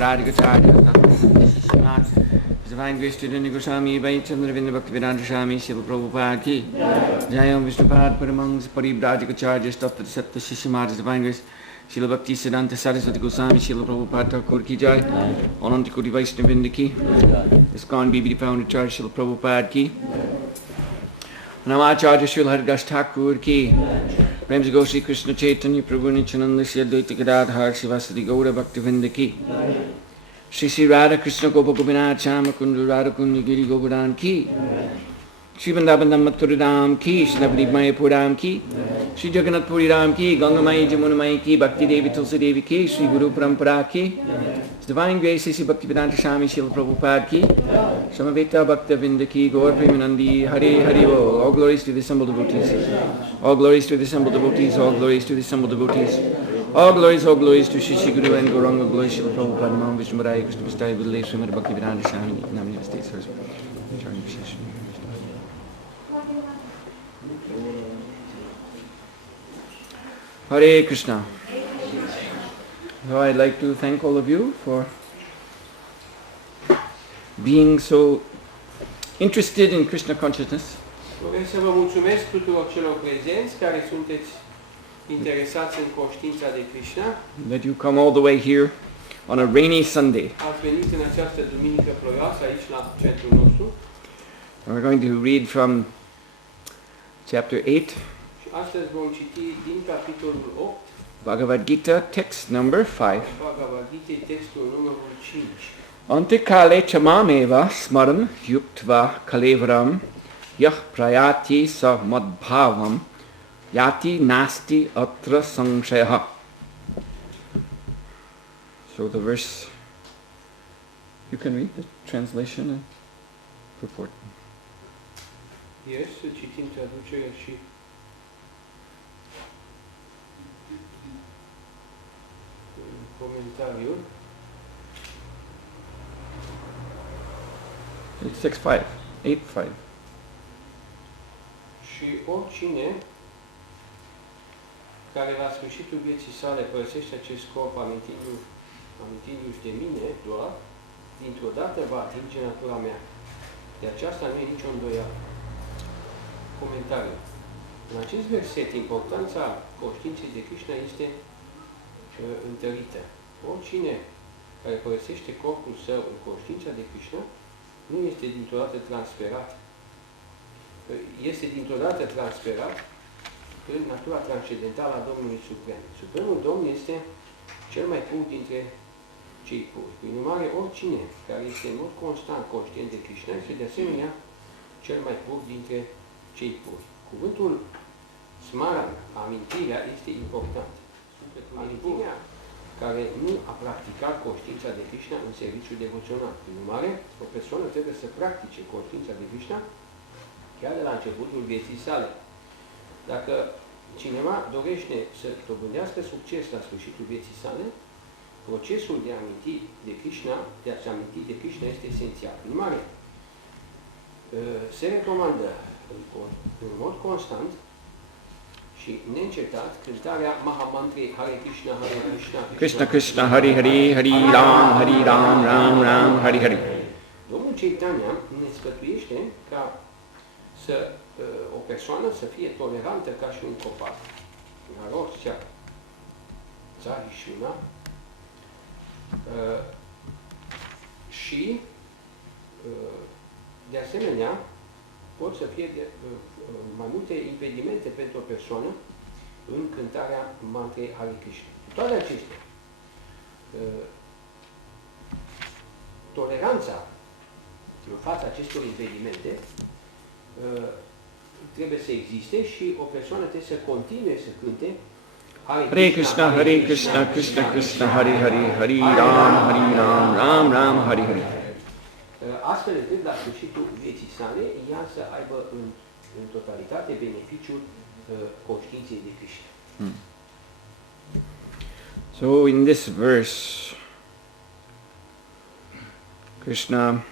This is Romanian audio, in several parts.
Radhikacharya, Divine Grace Student Goswami, by Chandravinda Bhaktivedanta Swami, Srila Prabhupada ki, Jayam Vishnupad Paramahams Paribradhikacharya, Stopta Satta Shishimaras, Divine Grace, Srila Bhakti Siddhanta Saraswati Goswami, Srila Prabhupada Thakur ki Jai, Ananta Koti Vaishnavinda ki, ISKCON BBD Founder Charge, Srila Prabhupada ki, Namacharya Srila Haridas Thakur ki, Prem Se Goshri Krishna Chaitanya Prabhu Nityananda Shri Advaita Gadadhar Shivasati Gaura Bhaktivinda ki, Shri Shri Radha Krishna Gopa Gopinath Shama Kundu Radha Kundu Giri Govardhan ki, Shri Vrindavan Mathura Dham ki, Shri Navadvip Mayapur Dham ki, Shri Jagannath Puri Dham ki, Ganga Mai Jamuna Mai ki, Bhakti Devi Tulsi Devi ki, Shri Guru Parampara ki, His Divine Grace Shri Bhaktivedanta Swami Srila Prabhupada ki, Samaveta Bhaktavinda ki, Gaur Premanandi, Hare Hare Bo, all glories to the assembled devotees, all glories to the assembled devotees, all glories to the assembled devotees. All glories to Shri Shri Guru and Gauranga, glories to Srila Prabhupada, Namam Vishnu Padaya, Krishna Vistaya, Vidale, Srimad Bhaktivedanta Swami, Namani Vistaya, Saraswati. Hare Krishna. So I'd like to thank all of you for being so interested in Krishna consciousness. Vreau să vă mulțumesc tuturor celor prezenți care sunteți interesați în conștiința de Krishna. That you come all the way here on a rainy Sunday. Ați venit în această duminică ploioasă aici la centrul nostru. And we're going to read from chapter 8. Și astăzi vom citi din capitolul 8. Bhagavad Gita, text number 5. Bhagavad Gita, textul numărul 5. Antikale chamameva smaram yuktva kalevaram yah prayati sa madbhavam yati nasti atra sangshayaha. So the verse, you can read the translation and purport. Yes, să citim traducerea și comentariul. It's 6-5, 8-5. Și oricine care la sfârșitul vieții sale părăsește acest corp amintindu-și de mine doar, dintr-o dată va atinge natura mea. De aceasta nu e nicio îndoială. Comentariu. În acest verset, importanța conștiinței de Krishna este întărită. Oricine care părăsește corpul său în conștiința de Krishna nu este dintr-o dată transferat. Este dintr-o dată transferat în natura transcendentală a Domnului Suprem. Supremul Domn este cel mai pur dintre cei puri. Prin urmare, oricine care este în mod constant conștient de Krishna este de asemenea cel mai pur dintre cei puri. Cuvântul smaran, amintirea, este important. Amintirea care nu a practicat conștiința de Krishna în serviciu devoțional. Prin urmare, o persoană trebuie să practice conștiința de Krishna chiar de la începutul vieții sale. Dacă cineva dorește să dobândească succes la sfârșitul vieții sale, procesul de a aminti de Krishna, de a se aminti de Krishna este esențial. Prin urmare, se recomandă în mod constant și neîncetat cântarea Mahamantrei Hare Krishna, Hare Krishna, Krishna Krishna, Hari Hari, Hari Ram, Hari Ram, Ram Ram, Hari Hari. Domnul Chaitanya ne sfătuiește ca o persoană să fie tolerantă ca și un copac. Naroscea, țarișuna, și de asemenea pot să fie mai multe impedimente pentru o persoană în cântarea mantrei Hare Krishna. Toate acestea, toleranța în fața acestor impedimente trebuie să existe și o persoană trebuie să continue să cânte Hare Krishna, Hare Krishna, Krishna Krishna, Hare Hare, Hare Ram, Hare Ram, Ram Ram, Hare Hare. Astfel încât la sfârșitul vieții sale, ea să aibă în totalitate beneficiul conștiinței de Krishna. So in this verse, Krishna,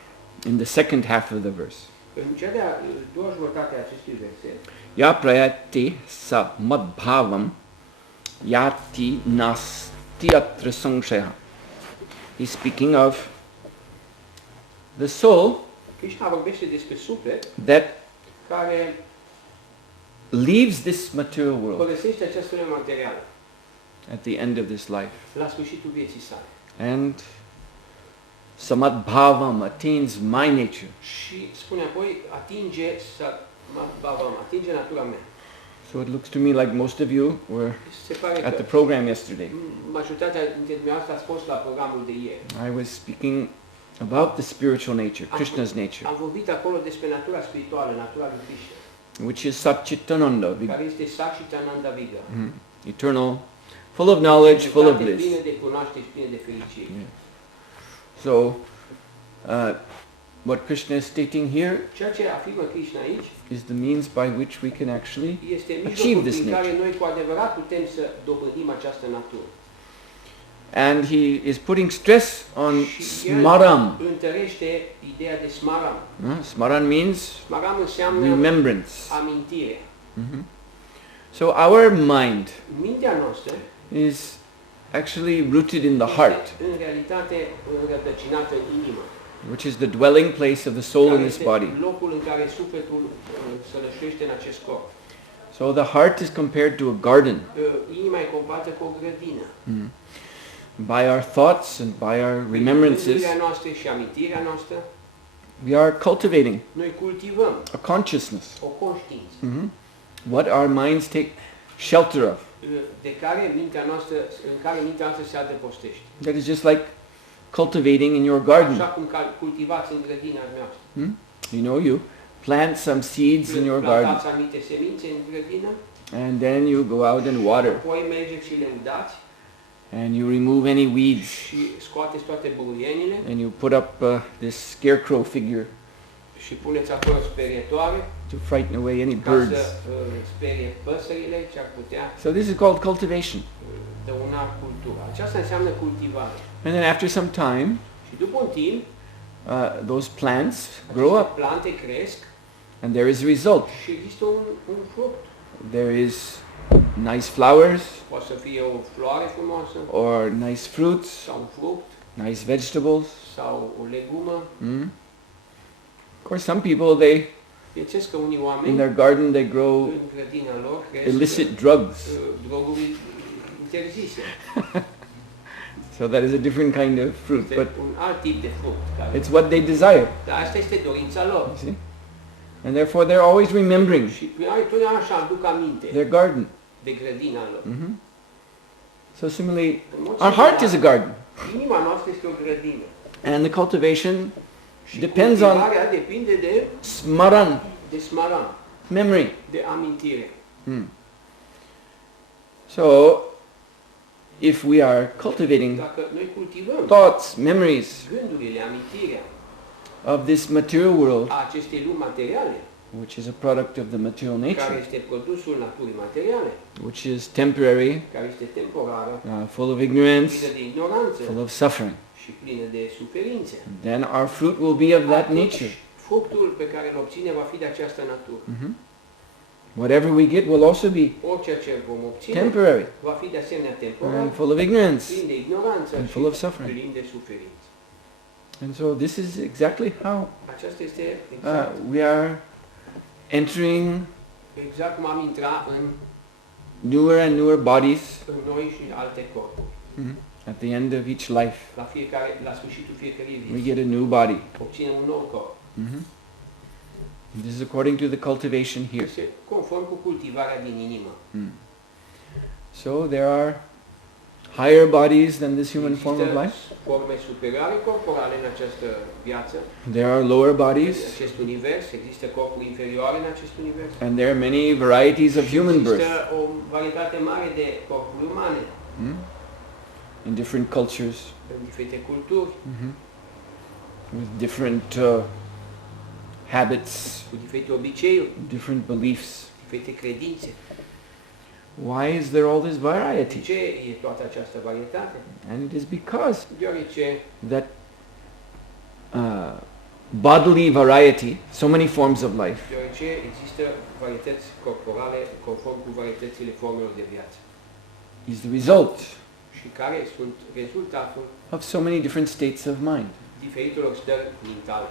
in the second half of the verse, în cea de-a doua jumătate a acestui verset, Ya prayati sa madbhavam yati nasti atra sangshayaha. he's speaking of the soul Krishna vorbește despre suflet that care leaves this material world părăsește această lume materială at the end of this life. la sfârșitul vieții sale. And samat bhavam attains my nature. Și spune apoi, atinge natura mea. So it looks to me like most of you were Se pare at că the program yesterday. majoritatea dintre dumneavoastră ați fost la programul de ieri. I was speaking about the spiritual nature, Krishna's nature, Am vorbit acolo despre natura spirituală, natura lui Krishna, which is Satchitananda, care este Satchitananda Vigra. eternal, full of knowledge, full of bliss. Plină de cunoaștere și plină de fericire. So, what Krishna is stating here Ceea ce afirmă Krishna aici is the means by which we can actually este achieve mijlocul this prin care nature. noi cu adevărat putem să dobândim această natură. And he is putting stress on Și smaram. el întărește ideea de smaram. Smaran means Smaram înseamnă remembrance. amintire. So our mind Mintea noastră is actually rooted in the heart, este în realitate înrădăcinată în inimă. which is the dwelling place of the soul in Care this este body. locul în care sufletul sălășește în acest corp. So the heart is compared to a garden. Inima e comparată cu o grădină. By our thoughts and by our remembrances, Gândirea noastră și amintirea noastră, we are cultivating noi cultivăm a consciousness, o conștiință what our minds take shelter of. de care mintea noastră, în care mintea noastră se adăpostește. That is just like cultivating in your garden. Așa cum cultivați în grădina noastră. You know, you plant some seeds in your garden, Plantați anumite semințe în grădină, and then you go out and water, apoi mergeți și le udați and you remove any weeds, și scoateți toate buruienile and you put up this scarecrow figure și puneți acolo sperietoare to frighten away any ca birds. să sperie păsările ce ar putea So this is called cultivation. dăuna cultura. Aceasta înseamnă cultivare. And then after some time, Și după un timp, those plants grow aceste up, plante cresc and there is a result. și există un fruct. There is nice flowers, Poate să fie o floare frumoasă, or nice fruits, sau un fruct, nice vegetables. sau o legumă. Of course, some people, they Viețesc că unii in oameni their garden they grow în grădina lor cresc illicit drugs. droguri interzise. So that is a different kind of fruit, Este but un alt tip de fruct. it's what they desire. Dar asta este dorința lor. You see? And therefore they're always remembering Și totdeauna așa aduc aminte their garden. de grădina lor. So similarly, În mod our heart is a similar, garden. inima noastră este o grădină. And the cultivation Și depends on cultivarea depinde de smaran, smaran, memory. de amintire. So if we are cultivating Dacă noi cultivăm thoughts, memories gândurile, amintirea of this material world, a acestei lumi materiale, which is a product of the material care nature, este produsul naturii materiale, which is temporary, care este temporară, full of ignorance, plină de ignoranță full of suffering, și plină de suferințe, then our fruit will be of that nature. fructul pe care îl obține va fi de această natură. Whatever we get will also be Orice ce vom obține temporary va fi de asemenea temporar, and full of ignorance. plin de ignoranță and și full of suffering. plin de suferință. And so this is exactly how Aceasta este exact, we are entering exact cum am intrat în newer and newer bodies noi și alte corpuri. at the end of each life. La sfârșitul fiecărei We vieți get a new body. obținem un nou corp. This is according to the cultivation here. Este conform cu cultivarea din inimă. So there are higher bodies than this human form of Există life. forme superioare corporale în această viață, There are lower în bodies, acest univers, există corpuri inferioare în acest univers. and there are many varieties of human birth Există o varietate mare de corpuri umane in different cultures în diferite culturi, with different habits, cu diferite obiceiuri, different beliefs. diferite credințe. Why is there all this De variety? ce e toată această varietate? And it is because Deoarece that bodily variety, so many forms of life, există varietăți corporale conform cu varietățile formelor de viață. is the result și care sunt rezultatul of so many different states of mind. diferitelor stări mentale.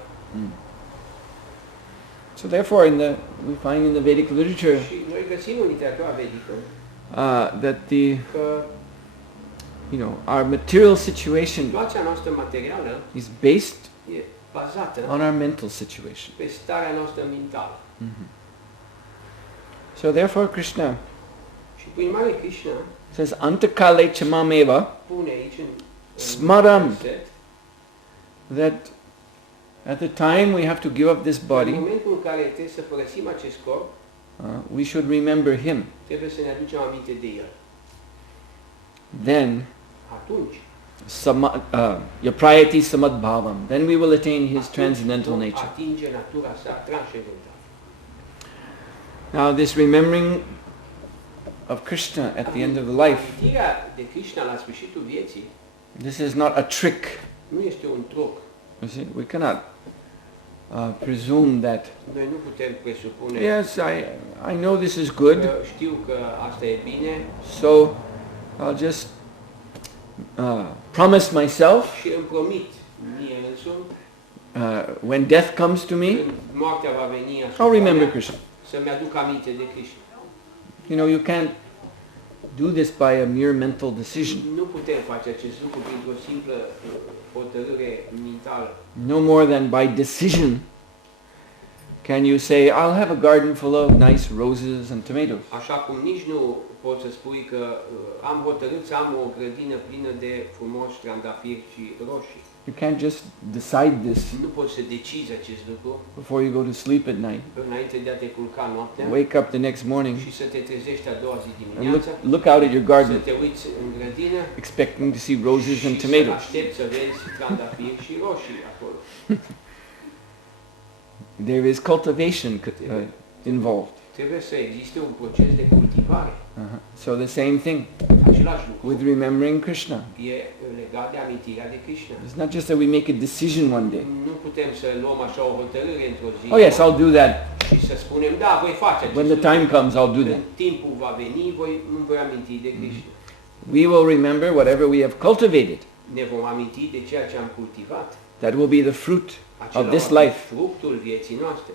So therefore, we find in the Vedic literature Și noi găsim în literatura vedică that că our material situation situația noastră materială is based e bazată on our mental situation. pe starea noastră mentală. So therefore, Krishna Și prin mare Krishna says, Antakale chamameva pune aici în smaram verset, that at the time we have to give up this în body, momentul în care trebuie să părăsim acest corp, we should remember Him. trebuie să ne aducem aminte de El. Then, Atunci, yaprayati samadbhavam. Then we will attain His transcendental vom nature. atinge natura sa transcendentală. Now, this remembering of Krishna at the end of the life, Amintirea de Krishna la sfârșitul vieții this is not a trick. nu este un truc. You see, we cannot presume that. Noi nu putem presupune Yes, I know this is good, că știu că asta e bine so I'll just promise myself și îmi promit mie însumi when death comes to me, când moartea va veni I'll asupra remember mea, Krishna. să-mi aduc aminte de Krishna. You can't do this by a mere mental decision. Nu putem face acest lucru printr-o simplă hotărâre mentală. No more than by decision can you say, I'll have a garden full of nice roses and tomatoes. Așa cum nici nu poți să spui că am hotărât să am o grădină plină de frumoși trandafiri și roșii. You can't just decide this Nu poți să decizi acest lucru before you go to sleep at night. înainte de a te culca noaptea Wake up the next morning și să te trezești a doua zi and dimineața, look out at your garden, să te uiți în grădină expecting to see roses and și să tomatoes. aștepți să vezi trandafiri și roșii acolo. There is cultivation involved. Trebuie să existe un proces de cultivare. So the same thing Același lucru with remembering Krishna. e legat de amintirea de Krishna. It's not just that we make a decision one day. Nu putem să luăm așa o hotărâre într-o zi Oh yes, I'll do that. și să spunem, da, voi face acest When the lucru. time comes, I'll do that. Când timpul va veni, îmi voi aminti de Krishna. We will remember whatever we have cultivated. Ne vom aminti de ceea ce am cultivat. That will be the fruit Acela of this va fi life. fructul vieții noastre.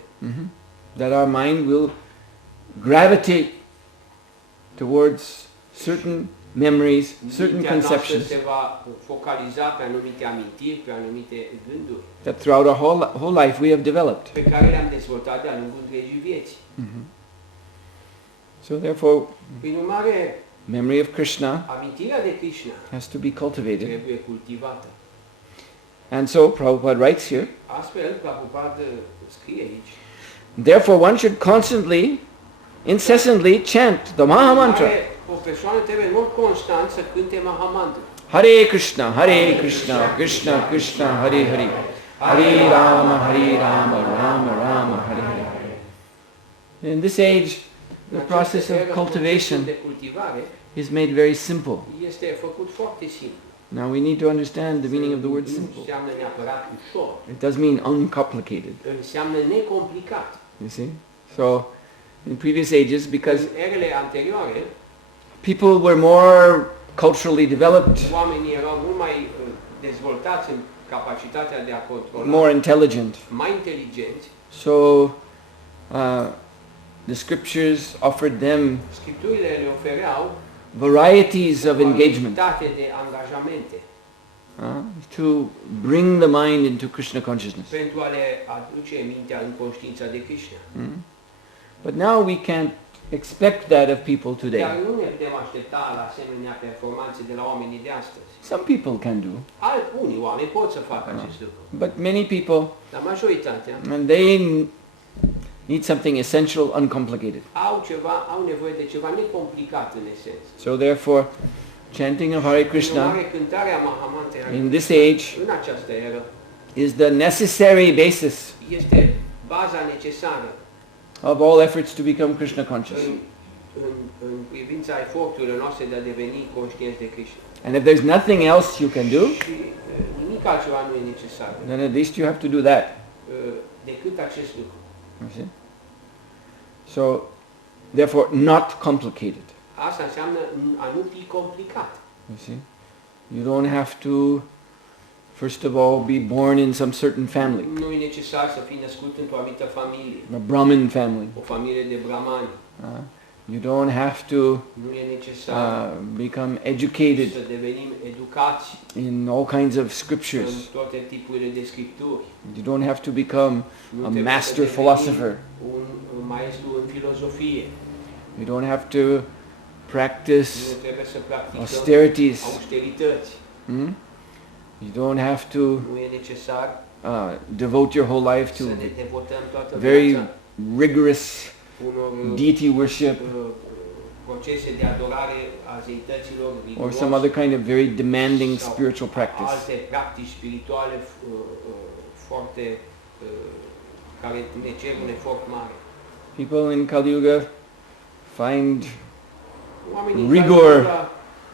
That our mind will gravitate towards certain memories, certain Mintea noastră conceptions. se va focaliza pe anumite amintiri, pe anumite gânduri That throughout our whole life we have developed. pe care le-am dezvoltat de-a lungul întregii vieți. So therefore, Prin urmare, memory of Krishna amintirea de Krishna has to be cultivated. trebuie cultivată. And so Prabhupada writes here, Astfel, Prabhupada scrie aici, therefore one should constantly, incessantly chant the Maha Mantra. o persoană trebuie în mod constant să cânte Mahamantra. Hare Krishna, Hare Krishna, Krishna Krishna, Hare Hare. Hare Rama, Hare Rama, Rama Rama, Hare Hare. In this age, the process of cultivation de cultivare is made very simple. este făcut foarte simplu. Now we need to understand the meaning of the word Nu simple. înseamnă neapărat ușor, It does mean uncomplicated, înseamnă necomplicat. you see. So, in previous ages, because În erele anterioare, people were more culturally developed, oamenii erau mult mai dezvoltați în capacitatea de a controla, more intelligent, mai inteligenți, so the scriptures offered them Scripturile le ofereau varieties of engagement varietate de angajamente to bring the mind into Krishna consciousness. pentru a le aduce mintea în conștiința de Krishna. But now we can't expect that of people Dar today. nu ne putem aștepta la asemenea performanțe de la oamenii de astăzi. Some people can do, Unii oameni pot să facă acest lucru, but many people, dar majoritatea and they need something essential, uncomplicated. au nevoie de ceva necomplicat în esență. So therefore, chanting of Hare Prin Krishna urmare, cântarea Mahamantra in this age în această eră is the necessary basis este baza necesară of all efforts to become Krishna conscious. în privința eforturilor noastre de a deveni conștienți de Krishna. And if there's nothing else you can do, Și nimic altceva nu e necesar then at least you have to do that. decât acest lucru. You see? So, therefore, not complicated. Asta înseamnă a nu fi complicat. You see? You don't have to, first of all, be born in some certain family. Nu e necesar să fii născut într-o anumită familie, A Brahmin family. o familie de brahmani. You don't have to Nu e necesar become educated să devenim educați in all kinds of scriptures. în toate tipurile de scripturi. You don't have to become Nu a trebuie master să devenim philosopher. un maestru în filozofie. You don't have to practice Nu trebuie să practicăm austerities. austerități. You don't have to Nu e necesar devote your whole life să to ne devotăm toată very viața rigorous unor deity worship procese de adorare a zeităților or riguroși some other kind of very demanding sau spiritual practice. alte practici spirituale foarte care ne cer un efort mare. People in Kali Yuga find Oamenii rigor care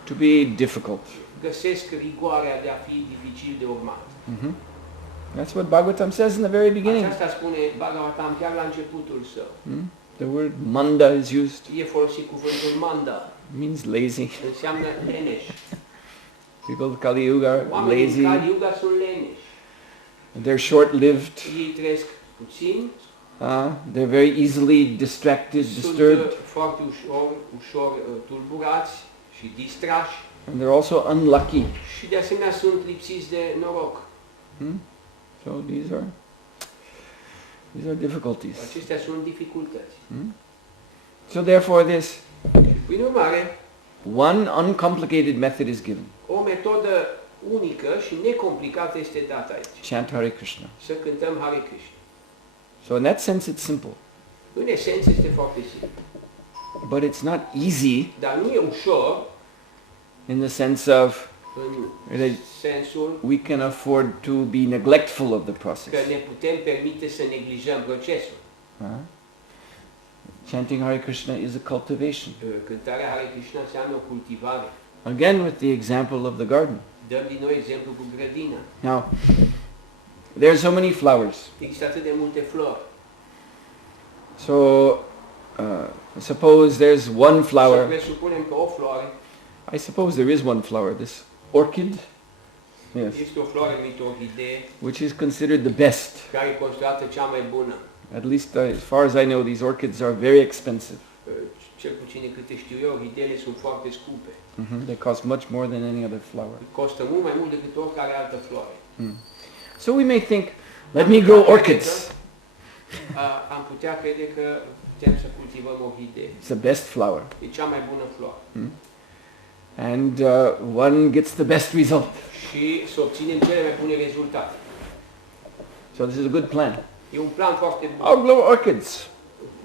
to be difficult. găsesc rigoarea de a fi dificil de urmat. That's what Bhagavatam says in the very beginning. Aceasta spune Bhagavatam chiar la începutul său. The word manda is used. E folosit cuvântul manda. It means lazy. Înseamnă leneș. People of Kali Yuga are Oamenii lazy. din Kali Yuga sunt leneși. They're short-lived. Ei trăiesc puțin. They're very easily distracted, disturbed. Sunt foarte ușor tulburați și distrași. And they're also unlucky. Și de asemenea sunt lipsiți de noroc. So these are difficulties. Acestea sunt dificultăți. So therefore this Prin urmare, one uncomplicated method is given. o metodă unică și necomplicată este dată aici. Chant Hare Krishna. Să cântăm Hare Krishna. So in that sense it's simple. În esență este foarte simplu. But it's not easy Dar nu e ușor in the sense of în sensul we can afford to be neglectful of the process. că ne putem permite să neglijăm procesul. Chanting Hare Krishna is a cultivation. Cântarea Hare Krishna înseamnă o cultivare. Again with the example of the garden. Dăm din nou exemplu cu grădina. Now, there are so many flowers. Există atât de multe flori. So, suppose there's one Să flower. presupunem că o floare, I suppose there is one flower, this orchid, yes, este o floare numită orhidee, which is considered the best. care e considerată cea mai bună. At least as far as I know, these orchids are very expensive. Cel puțin de câte știu eu, orhideele sunt foarte scumpe. They cost much more than any other flower. Costă mult mai mult decât oricare altă floare. So we may think, let me grow orchids. Am putea crede că putem să cultivăm orhidee. It's the best flower. E cea mai bună floare. And one gets the best result. Și să obținem cele mai bune rezultate. So this is a good plan. E un plan foarte bun. I'll grow orchids.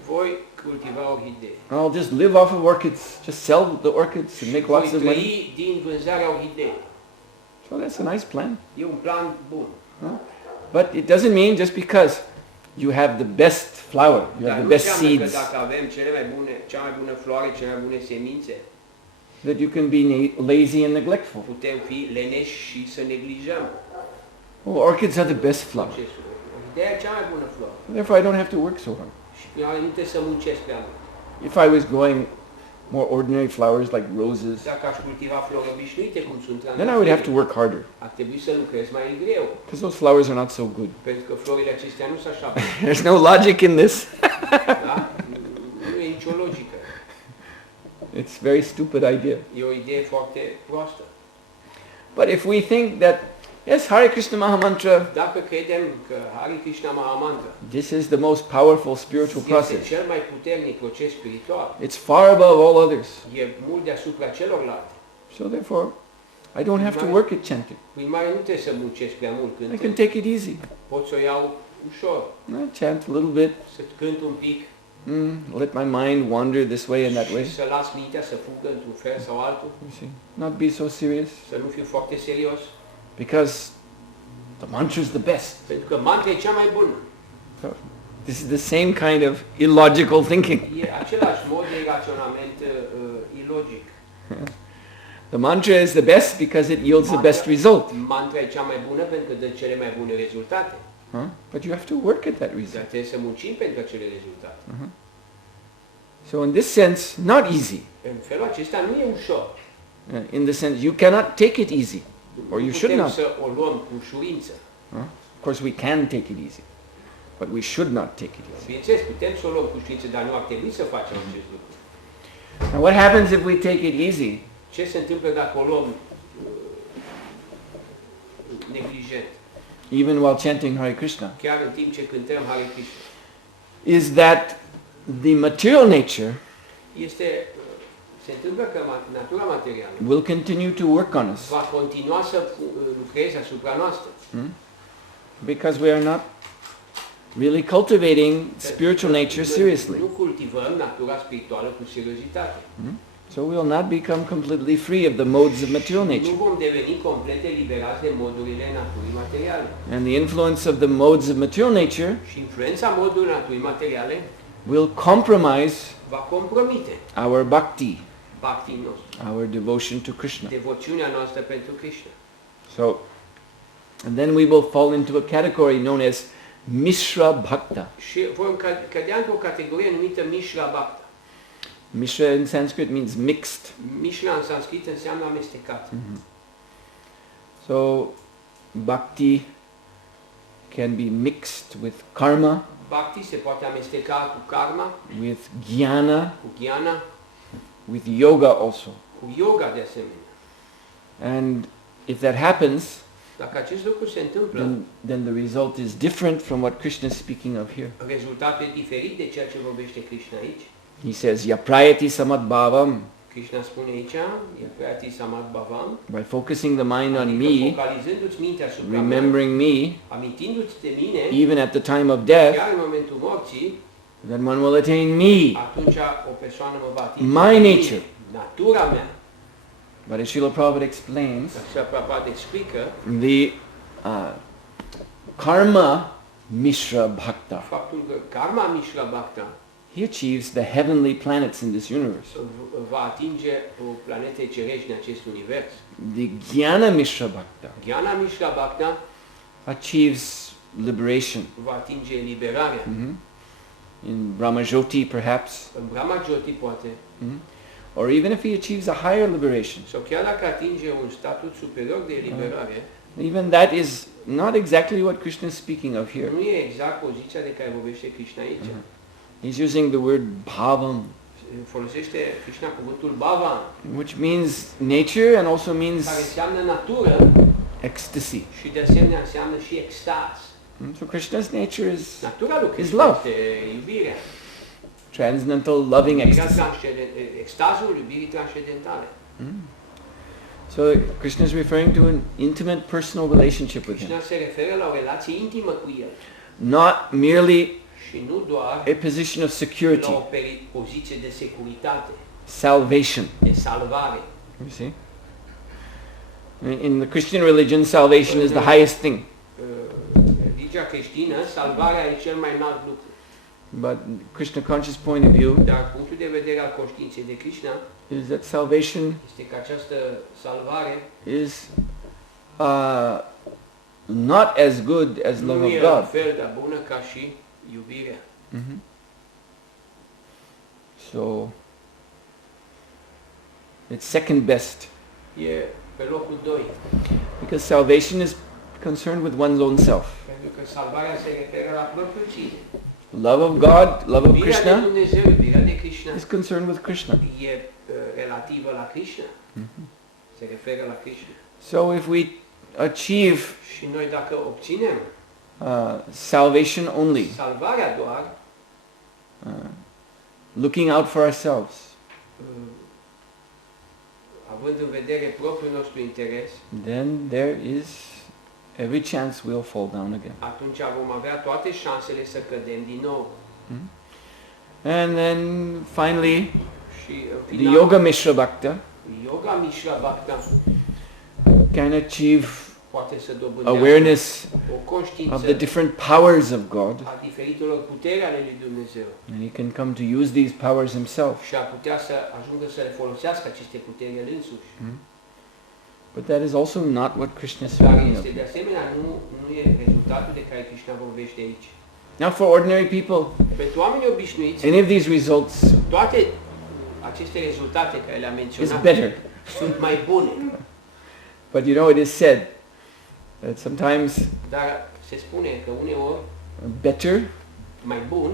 Voi cultiva orhidee. I'll just live off of orchids. Just sell the orchids and make lots Voi of money. trăi din vânzarea orhidei. So that's a nice plan. E un plan bun. But it doesn't mean just because you have the best flower, you have the best Dar nu seeds, înseamnă că dacă avem cea mai bună floare, cele mai bune semințe, that you can be lazy and neglectful. putem fi leneși și să neglijăm Oh, orchids are the best flower. procesul. Orhideea e cea mai bună floare. Therefore, I don't have to work so hard. Și prin urmare nu trebuie să muncesc prea mult. If I was growing more ordinary flowers like roses, Dacă aș cultiva flori obișnuite, cum sunt then I would have to work harder, ar trebui să lucrez mai greu, because those flowers are not so good. pentru că florile acestea nu sunt așa bune, There's no logic in this. da? Nu e nicio logică. It's a very stupid idea. E o idee foarte proastă. But if we think that, yes, Hare Krishna Mahamantra, Dacă credem că Hare Krishna Mahamantra this is the most powerful spiritual este process. cel mai puternic proces spiritual, It's far above all others. e mult deasupra celorlalte. So therefore, I don't have to work at chanting. Prin mare nu trebuie să muncesc prea mult I can cântând. take it easy. Pot să o iau ușor, I chant a little bit, să cânt un pic let my mind wander this way and that way. și să las mintea să fugă într-un fel sau altul, You see, not be so serious, să nu fiu foarte serios, because the mantra is the best. pentru că mantra e cea mai bună. So, this is the same kind of illogical thinking. E același mod de raționament ilogic. The mantra is the best because it yields the best result. Mantra e cea mai bună pentru că dă cele mai bune rezultate. But you have to work at that Dar result. trebuie să muncim pentru acele rezultate. So in this sense, not easy. În felul acesta nu e ușor. In the sense, you cannot take it easy, or you should putem not. să o luăm cu ușurință. Of course, we can take it easy, but we should not take it easy. Bineînțeles, putem să o luăm cu ușurință, dar nu ar trebui să facem acest lucru. Now, what happens if we take it easy? Ce se întâmplă dacă o luăm neglijent? Even while chanting Hare Krishna, Chiar în timp ce cântăm Hare Krishna. is that the material nature Se întâmplă că natura materială will continue to work on us va continua să lucreze asupra noastră. because we are not really cultivating spiritual nature seriously. Nu cultivăm natura spirituală cu seriozitate. So we will not become completely free of the modes of material Nu nature. vom deveni complet eliberați de modurile naturii materiale. And the influence of the modes of material nature Și influența modurilor naturii materiale will compromise va compromite our bhakti, bhakti nostru, our devotion to Krishna. devoțiunea noastră pentru Krishna. So, and then we will fall into a category known as Mishra Bhakta. Și vom cădea într-o categorie numită Mishra Bhakta. Mishra in Sanskrit means mixed. Mishra în sanskrit înseamnă amestecat. So, bhakti can be mixed with karma, Bhakti se poate amesteca cu karma, with jnana, cu jnana, with yoga also. cu yoga de asemenea. And if that happens, Dacă acest lucru se întâmplă, then the result is different from what Krishna is speaking of here. rezultatul e diferit de ceea ce vorbește Krishna aici. He says, yaprayati samadbhavam, Krishna spune aici, yaprayati samadbhavam, by focusing the mind on adică me, focalizându-ți mintea asupra mea, remembering me, amintindu-ți de mine, even at the time of death, chiar în momentul morții, then one will attain me, atunci o persoană mă va atinge my pe mine, nature. natura mea. But as Srila Prabhupada explains, Așa Prabhupada explică the karma Mishra Bhakta, faptul că karma Mishra Bhakta he achieves the heavenly planets in this universe. va atinge o planete cerești în acest univers. The Jnana Mishra Bhakta Jnana Mishra Bhakta achieves liberation. va atinge eliberarea. In Brahmajoti perhaps, În Brahma Jyoti poate, or even if he achieves a higher liberation, sau chiar dacă atinge un statut superior de eliberare, even that is not exactly what Krishna is speaking of here. nu e exact poziția de care vorbește Krishna aici. He's using the word bhavam, Folosește Krishna cuvântul bhavan, which means nature and also means care înseamnă natură ecstasy. și de asemenea înseamnă și extaz. So Krishna's nature is Natura lui Is Krishna love. este iubirea. transcendental loving ecstasy. Extazul iubirii transcendentale. So Krishna is referring to an intimate personal relationship with him, Krishna se referă la o relație intimă cu el not merely și nu doar a position of security, la o poziție de securitate, salvation. de salvare. You see? In the Christian religion, salvation is the highest thing. Religia creștină, salvarea e cel mai înalt lucru. But Krishna conscious point of view Dar punctul de vedere al conștiinței de Krishna is that salvation este că această salvare is not as good as love nu of e la God. fel de bună ca și iubirea. So it's second best, E pe locul 2. because salvation is concerned with one's own self. Pentru că salvarea se referă la propriul sine. Love of God, love of Iubirea de Krishna Dumnezeu, iubirea de Krishna is concerned with Krishna. e relativă la Krishna. Se referă la Krishna. So if we achieve Și noi dacă obținem salvation only, salvarea doar, looking out for ourselves, având în vedere propriul nostru interes, then there is every chance we'll fall down again. atunci vom avea toate șansele să cădem din nou. And then finally, Și în the final, Yoga Mishra Bhakta Yoga Mishra Bhakta can achieve poate să dobândească awareness o conștiință of the different powers of God, a diferitelor puteri ale lui Dumnezeu and he can come to use these powers himself. și ar putea să ajungă să le folosească aceste puteri el însuși. But that is also not what Krishna is Dar speaking of. este de asemenea nu e rezultatul de care Krishna vorbește aici. Now for ordinary people, Pentru oamenii obișnuiți, any of these results toate aceste rezultate care le-am is menționat, better. sunt mai bune. But you know, it is said that sometimes Dar se spune că uneori better mai bun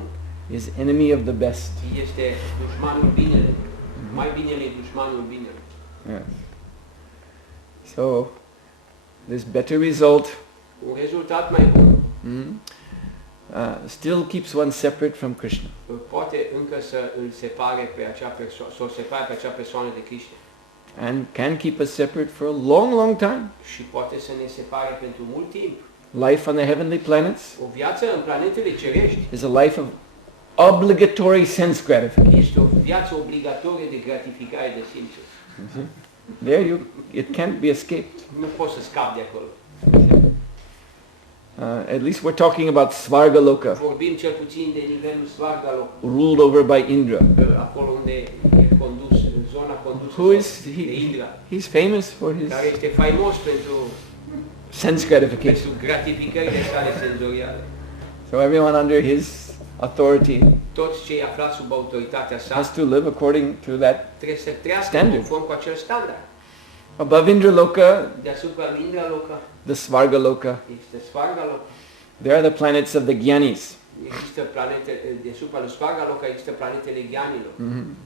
is enemy of the best. este dușmanul binele. Mai binele e dușmanul binele. Yes. So, this better result Un rezultat mai bun still keeps one separate from Krishna. poate încă să îl separe pe acea persoană, să o separe pe acea persoană de Krishna. And can keep us separate for a long, long time. Și poate să ne separe pentru mult timp. Life on the heavenly planets O viață în planetele cerești is a life of obligatory sense gratification. este o viață obligatorie de gratificare de simțuri. There it can't be escaped. Nu poți să scapi de acolo. At least we're talking about Svargaloka, Vorbim cel puțin de nivelul Svargaloka, ruled over by Indra. acolo unde e condus, zona condusă Who is de he? Indra, He's famous for his care este faimos pentru sense gratification. gratificările sale senzoriale. So everyone under his authority Toți cei aflați sub autoritatea sa has to live according to that. trebuie să trăiască Standard. conform cu acel standard. Above Indraloka, Deasupra Indraloka the Svargaloka, este Svargaloka. there are the planets of the Gyanis. Există planete, deasupra lui Svargaloka există planetele ghianilor.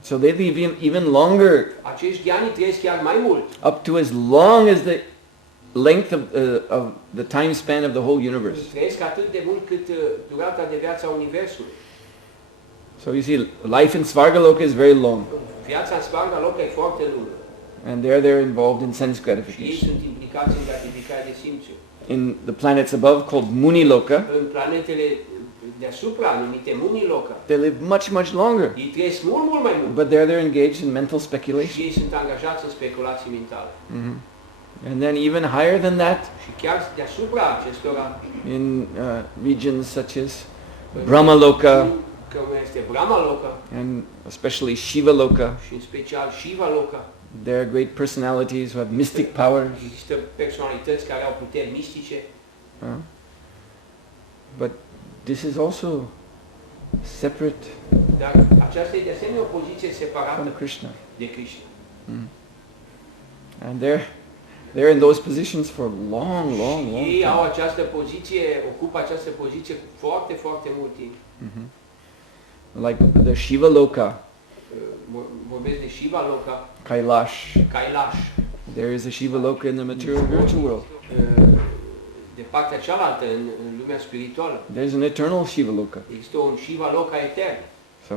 So they live even longer, Acești ghiani trăiesc chiar mai mult, up to as long as the length of the time span of the whole universe. trăiesc atât de mult cât durata de viață a Universului. So you see, life in Svargaloka is very long, Viața în Svargaloka e foarte lungă and they're involved in sense și ei gratification. sunt implicați în gratificare de simțuri. In the planets above, called Muniloka, În planetele deasupra, numite Muniloka, they live much, much longer, ei trăiesc mult, mult mai mult. but they're engaged in mental Și speculation. ei sunt angajați în speculații mentale. And then even higher than that, Și chiar deasupra acestora, in regions such as Brahmaloka, cum este Brahmaloka and especially Shivaloka, și în special Shivaloka, there are great personalities who have mystic powers. există personalități care au puteri mistice, But this is also separate dar aceasta e de asemenea o poziție from separată Krishna. de Krishna. And they're in those positions for long, long, long Ei au time. această poziție, ocupă această poziție foarte, foarte mult timp. Like the Shivaloka, Vorbesc de Shivaloka, Kailash. Kailash. There is a Shivaloka in the material virtual world. De partea cealaltă, în lumea spirituală, There's an eternal Shivaloka. există un Shivaloka etern. So,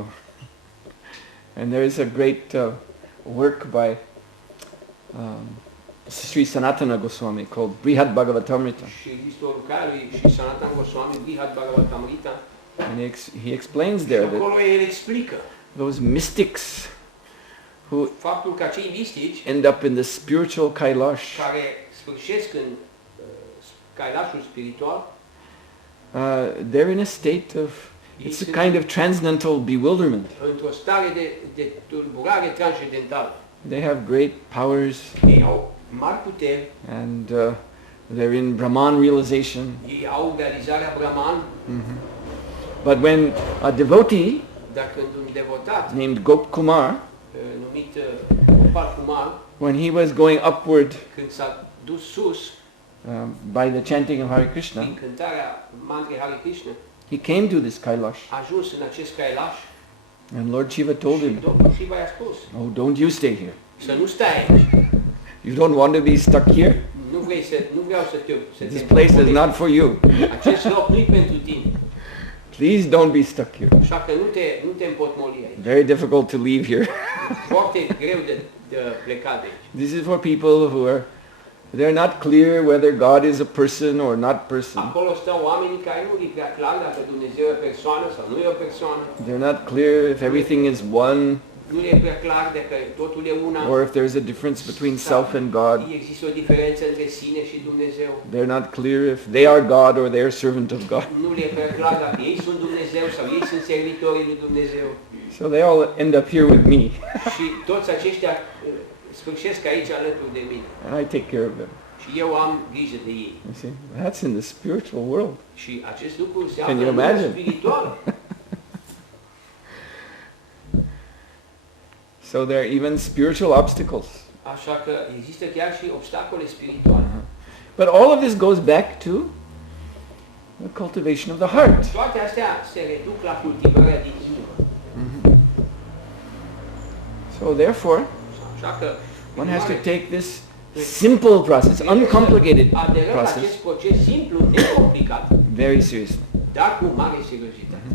and there is a great work by Sri Sanatana Goswami called Brihad Bhagavatamrita. Și există o lucrare lui și Sanatana Goswami, Brihad Bhagavatamrita, And he explains și there that acolo el explică those mystics who faptul că acei mistici end up in the spiritual Kailash, care sfârșesc în Kailashul spiritual, they're in a state of, it's a kind of transcendental bewilderment. într-o stare de tulburare transcendentală. They have great powers Ei au mari puteri, and they're in Brahman realization. ei au realizarea Brahman, But when a devotee dar când un devotat named Gop Kumar, numit Gopal Kumar, when he was going upward când s-a dus sus by the chanting of Hare Krishna, prin cântarea mantrei Hare Krishna, he came to this Kailash. a ajuns în acest Kailash And Lord Shiva told și him, Domnul Shiva i-a spus oh, don't you stay here. să nu stai aici. You don't want to be stuck here? Nu vreau să te This place is împotrivești. not for you. Acest loc nu-i pentru tine. Please don't be stuck here. Așa că nu te împotmoli aici. Very difficult to leave here. E foarte greu de plecat de aici. This is for people who are, they're not clear whether God is a person or not person. Acolo stau oamenii care nu li prea clar dacă Dumnezeu e o persoană sau nu e o persoană. They're not clear if everything is one Nu le e prea clar dacă totul e una. or if there's a difference between self and God. Există o diferență între sine și Dumnezeu. They're not clear if they are God or they are servant of God. Nu le e prea clar dacă ei sunt Dumnezeu sau ei sunt servitorii lui Dumnezeu. So they all end up here with me Și toți aceștia sfârșesc aici alături de mine. and I take care of them. Și eu am grijă de ei. You see, that's in the spiritual world. Și acest lucru se Can află you în lumea imagine? spirituală. So there are even spiritual obstacles. Așa că există chiar și obstacole spirituale. But all of this goes back to the cultivation of the heart. Toate astea se reduc la cultivarea din inimă. So therefore, Așa că one has to take this simple process, uncomplicated aderăm la acest process, proces simplu, necomplicat, very seriously. dar cu mare seriozitate.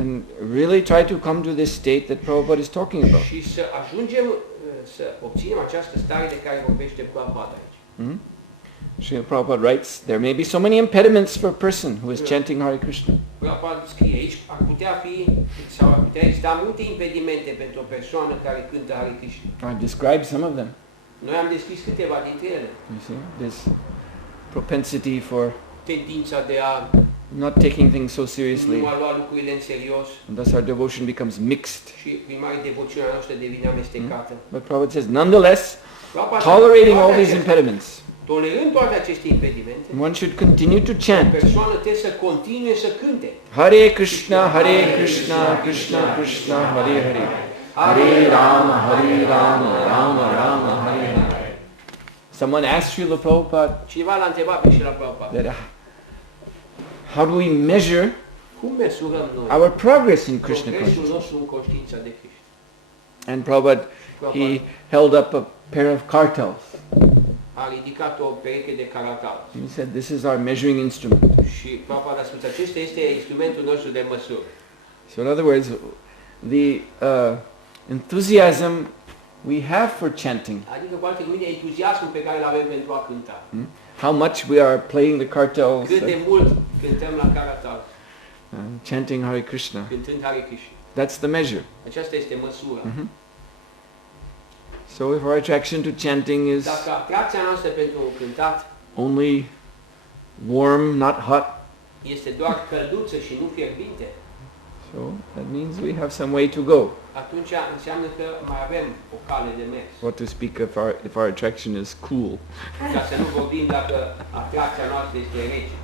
And really try to come to this state that Prabhupada is talking about. Și să ajungem să obținem această stare de care vorbește Prabhupada aici. Srila Prabhupada writes, there may be so many impediments for a person who is chanting Hare Krishna. Prabhupada scrie aici, ar putea exista multe impedimente pentru o persoană care cântă Hare Krishna. I've described some of them. Noi am descris câteva dintre ele. You see, this propensity for Tendința de a not taking things so seriously, nu a lua lucrurile în serios and thus our devotion becomes mixed. și prin mare devoțiunea noastră devine amestecată. But Prabhupada says, nonetheless, Prabhupada tolerating toate all these acestea, impediments, tolerând toate aceste impedimente, one should continue to chant. persoana trebuie să continue să cânte. Hare Krishna, Hare Krishna, Krishna Krishna, Hare Hare. Hare Rama, Hare Rama, Rama Rama, Hare Hare. Someone asked Srila Prabhupada Cineva l-a întrebat pe Srila Prabhupada, that how do we measure cum măsurăm noi our progress in Krishna progresul consciousness? nostru în conștiința de Krishna? And Prabhupada, he held up a pair of kartals. A ridicat o pereche de caracal. He said, this is our measuring instrument. Și Prabhupada a spus, acesta este instrumentul nostru de măsură. So in other words, the enthusiasm we have for chanting, Adică, cu alte cuvinte, entuziasmul pe care îl avem pentru a cânta. how much we are playing the kartals, Cât de mult cântăm la caracal, chanting Hare Krishna. cântând Hare Krishna. That's the measure. Aceasta este măsura. So if our attraction to chanting is Dacă atracția noastră pentru cântat only warm, not hot, este doar călduță și nu fierbinte, so that means we have some way to go. atunci înseamnă că mai avem o cale de mers. What to speak if our attraction is cool. Ca să nu vorbim dacă atracția noastră este rece.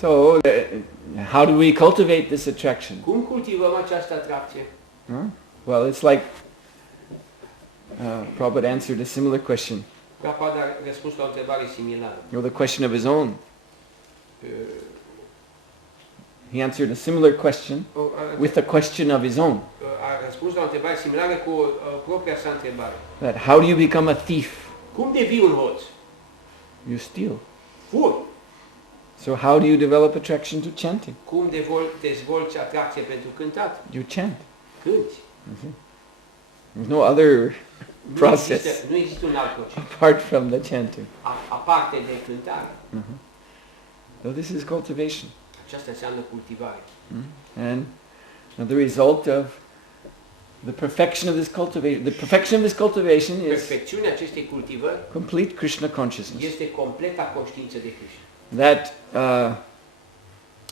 So how do we cultivate this attraction? Cum cultivăm această atracție? Well, it's like Prabhupada answered a similar question, Prabhupada a răspuns la o întrebare similară. the question of his own. He answered a similar question with a question of his own. A răspuns la o întrebare similară cu propria sa întrebare. That how do you become a thief? Cum devii un hoț? You steal. Fur. So how do you develop attraction to chanting? Cum dezvolți atracție pentru cântat? You chant. Cânti. There's no other process Nu există un alt proces. apart from the chanting. Aparte de cântare. So this is cultivation. Aceasta înseamnă cultivare. And the result of the perfection of this cultivation, is Perfecțiunea acestei cultivări complete Krishna consciousness. este completa conștiință de Krishna. That,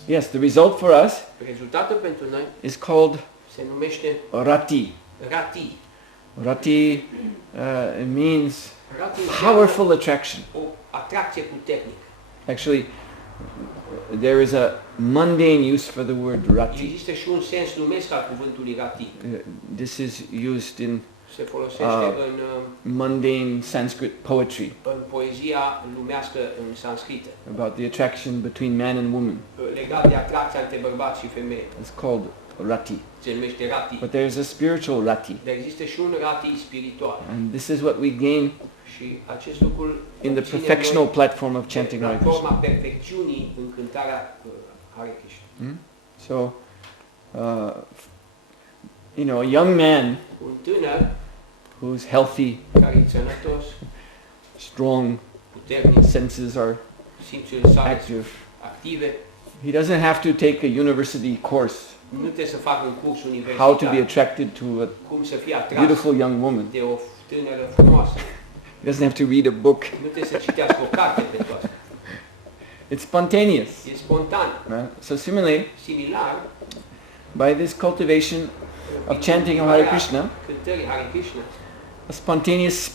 yes, the result for us Rezultatul pentru noi is called se numește rati. rati. Rati means Rati powerful attraction. o atracție puternică. Actually, there is a mundane use for the word rati. Există și un sens lumesc al cuvântului rati. This is used in Se folosește mundane Sanskrit poetry în poezia lumească în sanscrită, about the attraction between man and woman. legat de atracția între bărbat și femeie. It's called rati. Se numește rati. But there is a spiritual rati. Dar există și un rati spiritual. And this is what we gain Și acest lucru in the obținem perfectional noi platform of chanting pe Hare platforma Krishna. perfecțiunii în cântarea Hare Krishna. So, a young man Un tânăr who's healthy, care e sănătos, strong, puternic, senses are simțurile sale active. active, He doesn't have to take a university course nu trebuie să facă un curs how to be universitar, attracted to a cum să fie atras beautiful young woman. de o tânără frumoasă. He doesn't have to read a book. Nu trebuie să citească o carte pentru asta. It's spontaneous. E spontan. So similarly, Similar, by this cultivation of chanting of Hare Krishna, cântării Hare Krishna, a spontaneous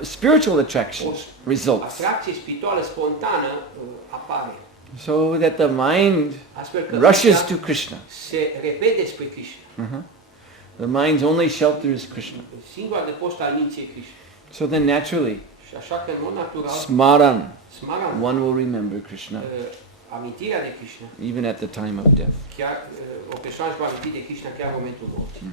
spiritual attraction results. atracție spirituală spontană apare. So that the mind Astfel că rushes to Krishna. se repede spre Krishna. The mind's only shelter is Krishna. Singura de post al minții e Krishna. So then naturally, Și așa că în mod natural, smaran, smaran, one will remember Krishna, amintirea de Krishna, even at the time of death. chiar o persoană își va aminti de Krishna chiar în momentul morții.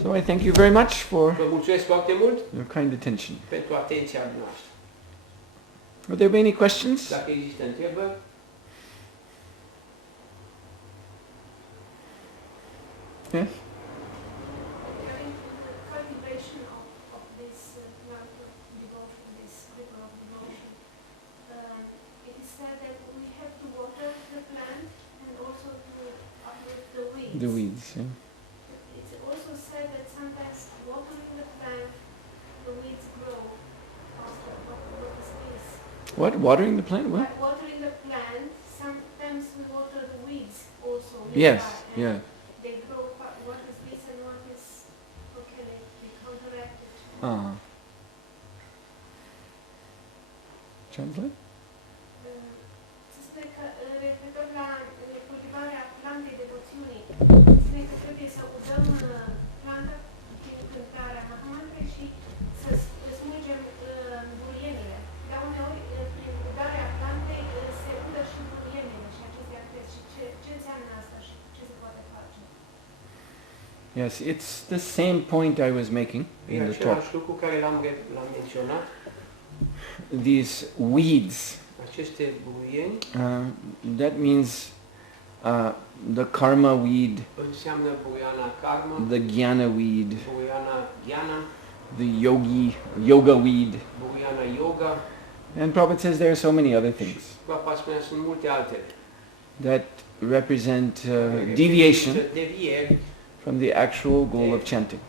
So I thank you very much for Vă mulțumesc foarte mult your kind attention. pentru atenția noastră. Would there be any questions? Dacă există întrebări, Yes? During the cultivation of this plant of devotion, this river of devotion, it is said that we have to water the plant and also to uproot the weeds. The weeds, yeah. It's also said that sometimes watering the plant, the weeds grow faster. What is this? What? Watering the plant? What? By watering the plant, sometimes we water the weeds also. Yes, nearby, and yeah. they grow. What is this and what is? How can it be counteracted? Translate? Se spune că referitor la cultivarea plantei devoțiunii, spune că trebuie să udăm planta prin cântarea Mahamantrei și să smulgem bulienile. Dar uneori, prin udarea plantei, se udă și bulienile și acestea cresc. Și ce înseamnă asta și ce se poate face? Yes, it's the same point I was making e in the talk. același lucru care l-am menționat. These weeds, Aceste bulieni that means the karma weed, înseamnă buliana karma, the jnana weed, buliana jnana, the yoga weed. buliana yoga. And Prabhupada says there are so many other things Prabhupada spunea, sunt multe altele. that represent deviation Devieri from the actual goal of chanting.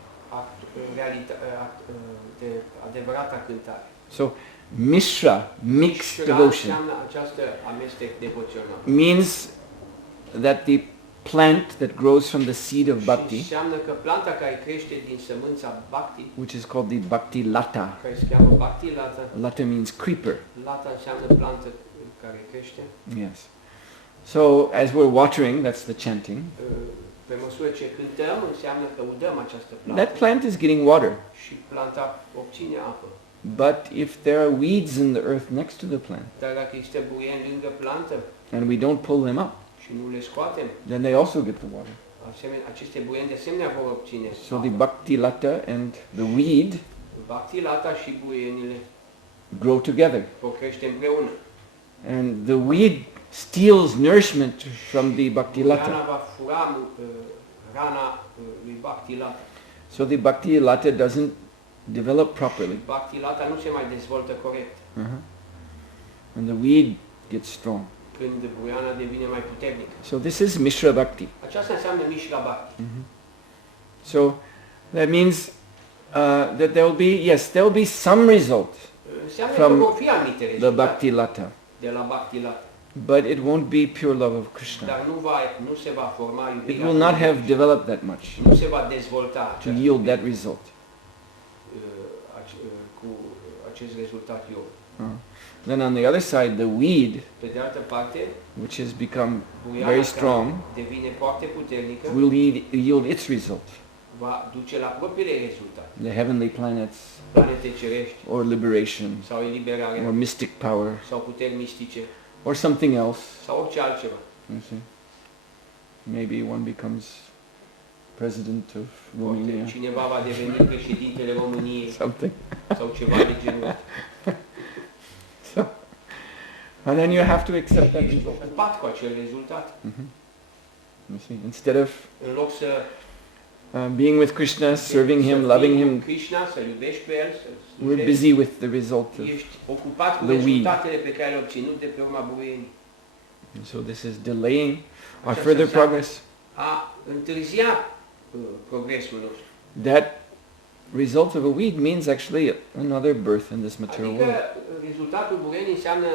de adevărata cântare. So, mishra, mixed Shra devotion, înseamnă această amestec devoțional. means that the plant that grows from the seed of Și bhakti, înseamnă că planta care crește din sămânța bhakti, which is called the bhakti lata. care se cheamă bhakti lata, Lata means creeper. lata înseamnă plantă care crește. Yes. So, as we're watering, that's the chanting, Pe măsură ce cântăm, înseamnă că udăm această plantă that plant is getting water. și planta obține apă. But if there are weeds in the earth next to the plant, Dar dacă există buieni lângă plantă and we don't pull them up, și nu le scoatem, then they also get the water. aceste buieni de asemenea vor obține So the apă. bhakti lata and the weed Bhakti lata și buienile grow together. vor crește împreună. And the weed steals nourishment from the bhakti Buiana lata. va fura rana lui Bhakti lata. So the bhakti lata doesn't develop properly. Bhakti lata nu se mai dezvoltă corect. And the weed gets strong. Când buiana devine mai puternică. So this is mishra bhakti. Aceasta înseamnă Mishra Bhakti. So that means that there will be, yes, there will be some result Înseamnă From că vor fi anumite the rezultate bhakti lata, de la Bhakti lata. but it won't be pure love of Krishna. Dar nu se va forma It iubirea. will not have developed that much Nu se va dezvolta to această yield that result. cu acest rezultat eu. Then on the other side, the weed, Pe de altă parte, which has become buiana very care strong, devine foarte puternică, will yield its result. va duce la propriile rezultate. The heavenly planets, Planete cerești or liberation, sau eliberare or mystic power, sau puteri mistice or something else. sau orice altceva. You see, maybe one becomes president of Poate Romania, cineva va deveni președintele României something. sau ceva de genul. So, and then you have to accept that Ești result. ocupat cu acel rezultat. You see, instead of În loc să being with Krishna, serving să Him, fii loving cu Him, Krishna, să iubești pe El, să we're slujești, busy with the result of. ești ocupat cu the weed. rezultatele pe care le-ai obținut de pe urma buienii. So this is delaying our Aceasta further înseamnă progress. a întârzia progresul nostru. That result of a weed means actually another birth in this material Adică world. rezultatul buienii înseamnă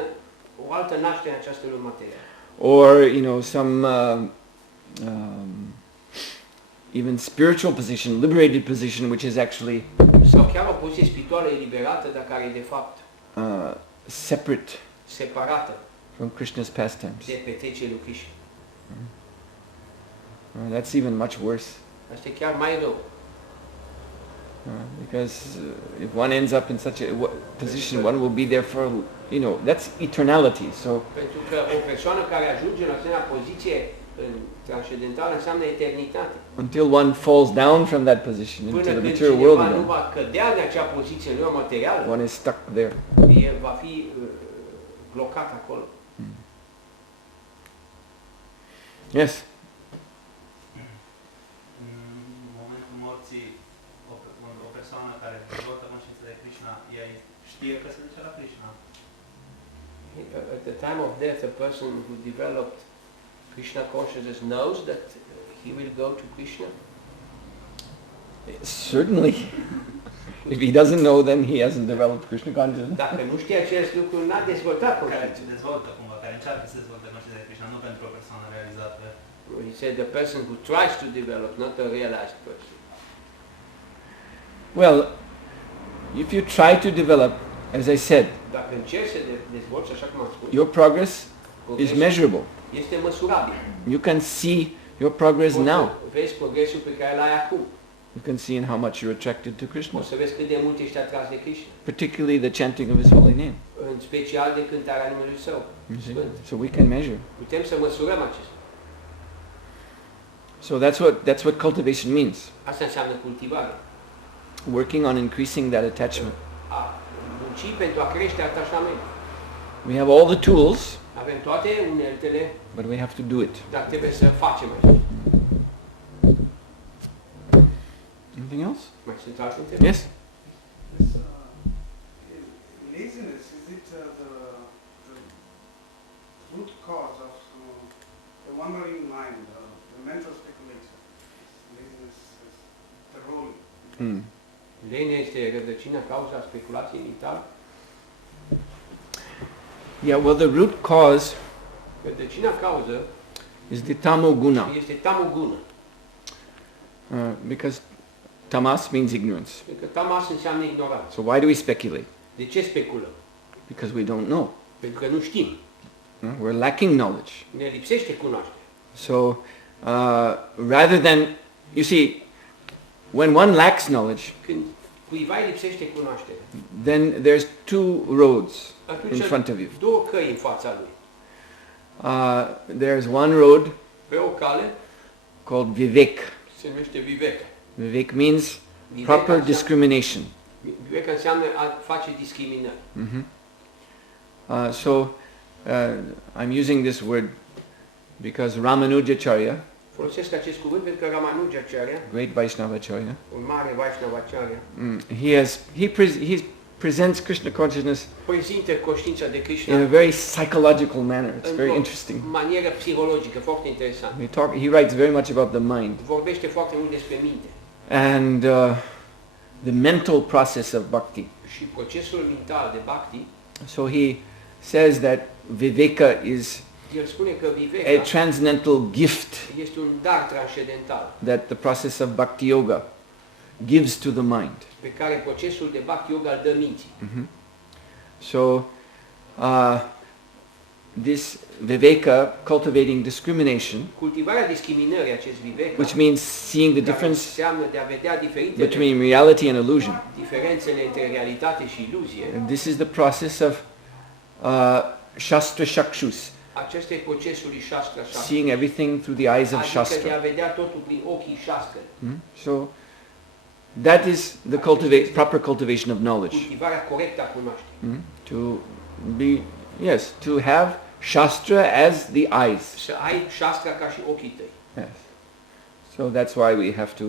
o altă naștere în această lume materială. Or, some even spiritual position, liberated position, which is actually Sau chiar o poziție spirituală eliberată, dar care e de fapt separate separată from Krishna's pastimes. de petrecerea lui Krishna. That's even much worse. Asta e chiar mai rău. Because if one ends up in such a position, one will be there for, that's eternality. So Pentru că o persoană care ajunge în asemenea poziție transcendentală înseamnă eternitate. until one falls down from that position into Până the când material world cineva nu again, va cădea în acea poziție în lumea materială, one is stuck there. el va fi blocat acolo. Yes. În momentul morții, o persoană care dezvoltă conștiința de Krishna, ea știe că se duce la Krishna. At the time of death, a person who developed Krishna consciousness knows that he will go to Krishna. Certainly. If he doesn't know, then he hasn't developed Krishna consciousness. Dacă nu știe acest lucru, n-a dezvoltat Care conștiința. dezvoltă cumva, care încearcă să dezvolte conștiința de Krishna, nu pentru o persoană realizată. He said the person who tries to develop, not a realized person. Well, if you try to develop, as I said, Dacă încerci să dezvolți, așa cum am spus, your progress is progresul measurable. este măsurabil. You can see your progress Poți să now. vezi progresul pe care l-ai acum. You can see in how much you're attracted to Krishna, O să vezi cât de mult ești atras de Krishna. particularly the chanting of His holy name. În special de cântarea numelui Său. You see? Sfânt. So we can measure. Putem să măsurăm acest lucru. So that's what cultivation means. Asta înseamnă cultivare. Working on increasing that attachment. A munci pentru a crește atașamentul. We have all the tools, Avem toate uneltele, but we have to do it. dar trebuie să facem acest lucru. Anything else? Mai sunt alte întrebări? Yes? Laziness, is it the root cause of the wandering mind, the mental speculation? Laziness is the role. Hmm. Lenea este rădăcina, cauza speculației mentale. Yeah, well, the root cause Rădăcina cauză is the tamoguna, este tamoguna. because tamas means ignorance. Pentru că tamas înseamnă ignoranță. So why do we speculate? De ce speculăm? Because we don't know. Pentru că nu știm. We're lacking knowledge. Ne lipsește cunoaștere. So rather than, you see, when one lacks knowledge, Când cuiva îi lipsește cunoaștere, then there's two roads atunci in front of you. două căi în fața lui. There's one road Pe o cale called vivek. se numește viveka. Vivek means Viveka proper înseamnă- discrimination. Viveka înseamnă a face discriminări. So I'm using this word because Ramanujacharya, Folosesc acest cuvânt pentru că Ramanujacharya, great Vaishnavacharya, un mare Vaishnavacharya, he presents Krishna consciousness prezintă conștiința de in a Krishna very psychological manner. It's very într-o interesting. manieră psihologică, foarte interesant. He writes very much about the mind Vorbește foarte mult despre minte and the mental process of bhakti. și procesul mental de bhakti. So he says that viveka is El spune că a viveka transcendental gift este un dar transcendental that the process of bhakti yoga gives to the mind. pe care procesul de bhakti yoga îl dă minții. So this viveka, cultivating discrimination, Cultivarea discriminării, acest viveka, which means seeing the care difference înseamnă de a vedea diferitele between reality and illusion. diferențele între realitate și iluzie. And this is the process of Shastra Shakshus, Acesta e procesul lui Shastra Shastra. seeing everything through the eyes of Adică de a Shastra. vedea totul prin ochii Shastra. So that is the proper cultivation of knowledge. Cultivarea corectă a cunoașterii. To be, yes, to have Shastra as the eyes. Să ai Shastra ca și ochii tăi. Yes. So that's why we have to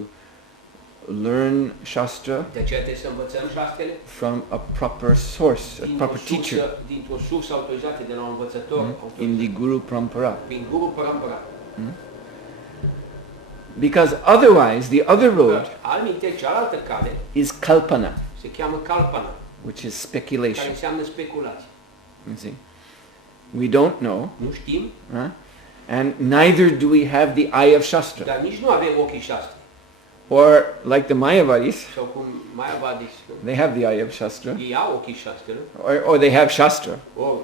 learn Shastra De aceea trebuie să învățăm Shastrele from a proper source, a proper teacher, dintr-o sursă autorizată de la un învățător in autorizat. the Guru Parampara. Prin Guru Parampara. Because otherwise, the other road Alminte, cealaltă cale is kalpana, se cheamă Kalpana, which is care speculation. înseamnă speculație. You see, we don't know, Nu știm, and neither do we have the eye of Shastra. dar nici nu avem ochii Shastra. Or like the Mayavadis, Sau cum Mayavadis, they have the eye of Shastra, ei au ochii Shastra, or they have Shastra, o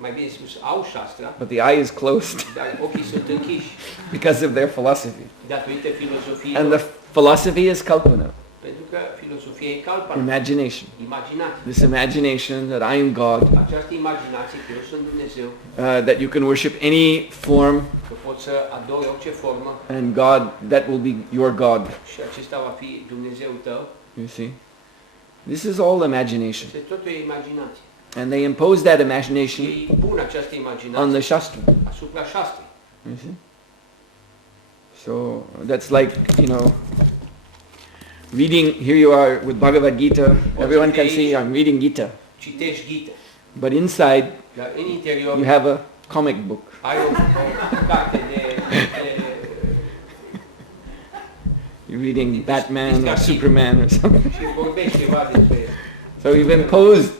mai bine spus, au șastra, but the eye is closed dar ochii sunt închiși because of their philosophy. datorită filozofiei And lor. the philosophy is kalpana, Pentru că filosofia e calpana, imagination. imaginație. This imagination that I am God, Această imaginație că eu sunt Dumnezeu, that you can worship any form, că poți să adori orice formă and God, that will be your God. și acesta va fi Dumnezeu tău. You see? This is all imagination. Este totul e imaginație. And they impose that imagination Ei pun această on imaginație the Shastra. asupra șastrei. You see? So that's like, reading, here you are with Bhagavad Gita, everyone can see I'm reading Gita. Citești Gita, But inside, dar în interior you have a comic book. ai o carte de You're reading Batman or Superman or something. și vorbești ceva despre el. So you've imposed,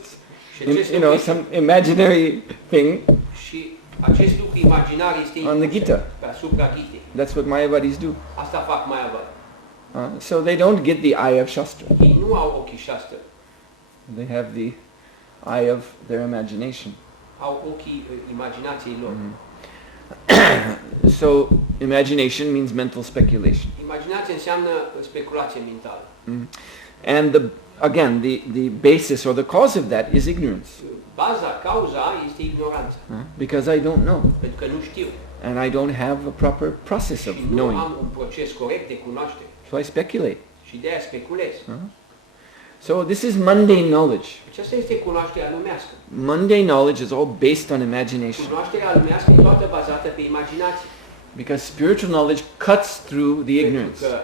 Și acest lucru este- some imaginary thing și acest lucru imaginar este on the impus Gita. pe asupra Gitei. That's what Mayavadis do. Asta fac mai avăr. So they don't get the eye of Shastra. Ei nu au ochii șastră, They have the eye of their imagination. au ochii imaginației lor. So imagination means mental speculation. Imaginație înseamnă speculație mentală. And the basis or the cause of that is ignorance. Baza, cauza este ignoranța, Because I don't know. pentru că nu știu And I don't have a proper process of și nu knowing. am un proces corect de cunoaștere So I speculate. și de aia speculez. So this is mundane knowledge. Aceasta este cunoașterea lumească. Mundane knowledge is all based on imagination. Cunoașterea lumească e toată bazată pe imaginație. Because spiritual knowledge cuts through the ignorance. Pentru că